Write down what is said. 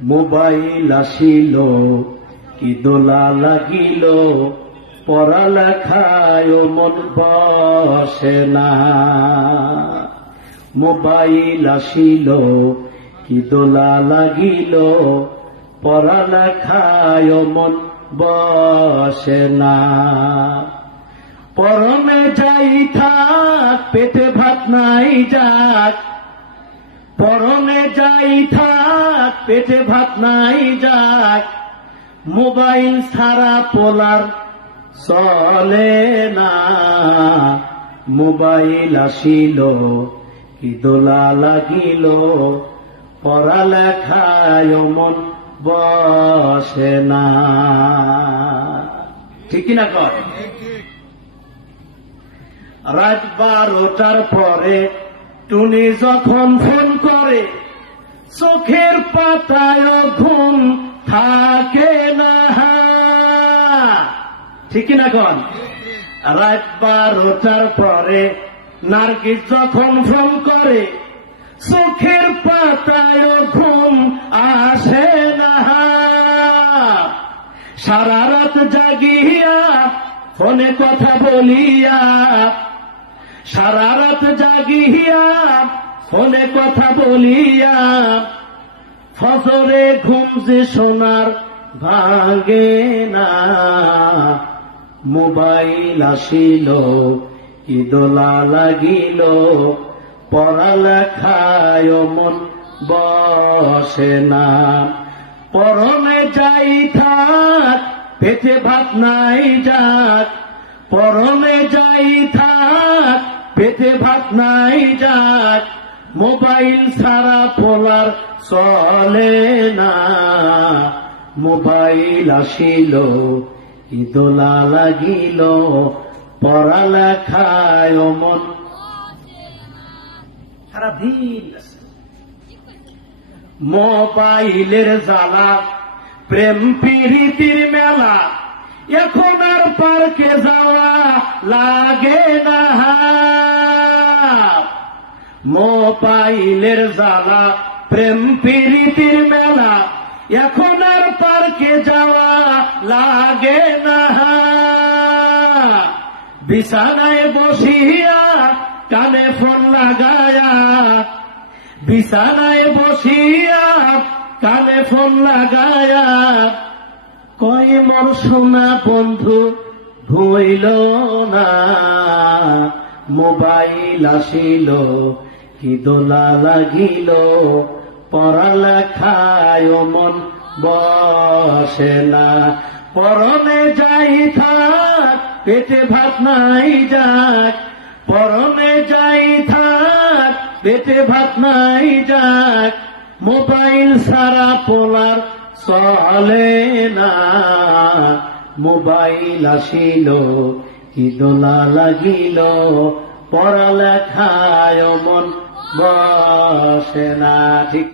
Mobile আসিল, কি দোলা লাগিল পড়ালেখায় মন বসে না। মোবাইল আসিল, কি দোলা লাগিল পড়ালেখায় মন বসে না। পরমে যাই থাক, পেটে ভাত নাই যাক পরনে যাই থাক পেটে ভাত নাই যাক মোবাইল ছাড়া পোলার চলে না। মোবাইল আসিল কি দোলা লাগিল। পড়ালেখায় মন বসে না। ঠিক না কর রাত বারোটার পরে টুনি যখন ফোন করে, চোখের পাতায় ঘুম থাকে না। ঠিক না কন? রাত বারোটার পরে নার্গিস যখন ফোন করে, চোখের পাতায় ঘুম আসে না। সারা রাত জাগিয়া ফোনে কথা বলিয়া সারা রাত জাগিয়া, ফোনে কথা বলিয়া, ফজরে ঘুম যে সোনার ভাগে না। মোবাইল আসিল কি দোলা লাগিল, পড়ালেখায় মন বসে না। পরনে যাই থাক, পেটে ভাত নাই যাক, পরনে যাই থাক পেটে ভাত নাই যাক, মোবাইল ছাড়া পোলার চলে না মোবাইল আসিল কি দোলা লাগিল পড়ালেখায় মন সারা আছে। মোবাইলের জ্বালা, প্রেম প্রীতির মেলা, এখন আর পার্কে যাওয়া লাগে না মোবাইলের জ্বালা, প্রেম প্রীতির মেলা, এখন আর পার্কে যাওয়া লাগে না। বিছানায় বসিয়া কানে ফোন লাগায়া, বিছানায় বসিয়া কানে ফোন লাগায়া, কয় মর সোনা বন্ধু, ভইল না, মোবাইল আসিল কি দোলা লাগিল, পড়ালেখায় মন বসে না। পরনে যাই থাক, পেটে ভাত নাই যাক। পরনে যাই থাক, পেটে ভাত নাই যাক। মোবাইল সারা পোলার চলে না। মোবাইল আসিল কি দোলা লাগিল, পড়ালেখায় মন বসে না ঠিক